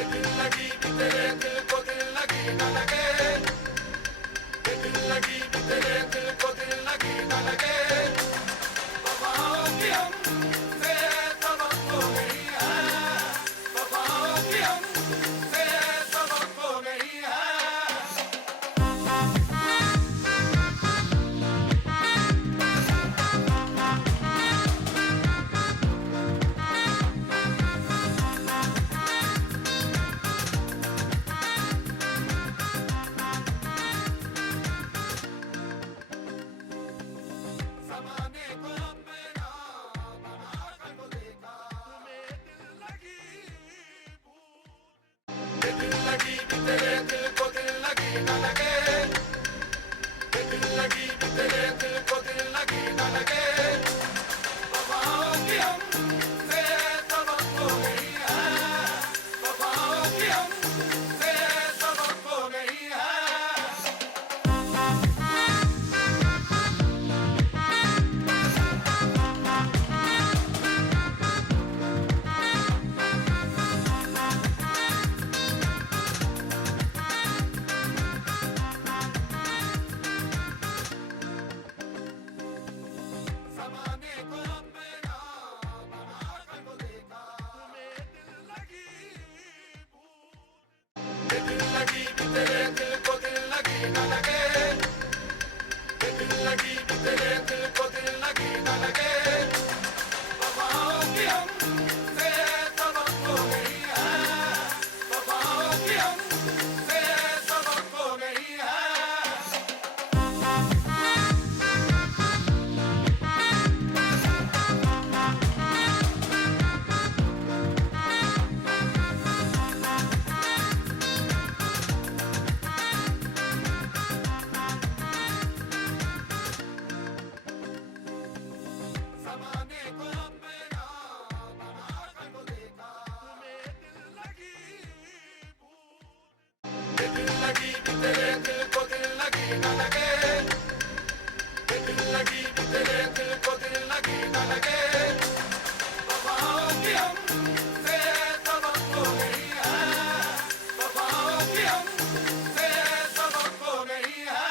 दिल लगी भी तेरे दिल को दिल लगी न लगे, दिल लगी भी तेरे दिल को दिल लगी न लगे। वफाओं की हमसे तवक्को नहीं है, वफाओं की हमसे तवक्को नहीं है। ज़माने को अपना बना कर तो देखा, तुम्हें दिल लगी भूल। दिल लगी भी तेरे दिल को दिल लगी न लगे, दिल लगी भी तेरे दिल को दिल लगी न लगे। वफाओं की हमसे तवक्को नहीं है, वफाओं की हमसे तवक्को नहीं है। ज़माने को अपना बना कर तो देखा, तुम्हें दिल लगी भूल। दिल लगी भी तेरे दिल को दिल लगी न लगे, दिल लगी भी तेरे दिल को दिल लगी न लगे। वफाओं की हमसे तवक्को नहीं है, वफाओं की हमसे तवक्को नहीं है। ज़माने को अपना बना कर तो देखा, तुम्हें दिल लगी भूल। दिल लगी भी तेरे दिल को दिल लगी न लगे, दिल लगी भी तेरे दिल को दिल लगी न लगे। वफाओं की हमसे तवक्को नहीं है, वफाओं की हमसे तवक्को नहीं है।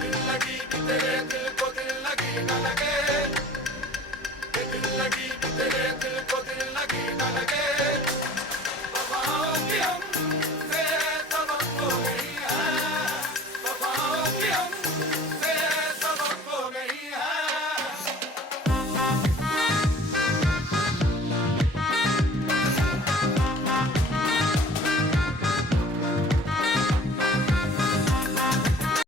दिल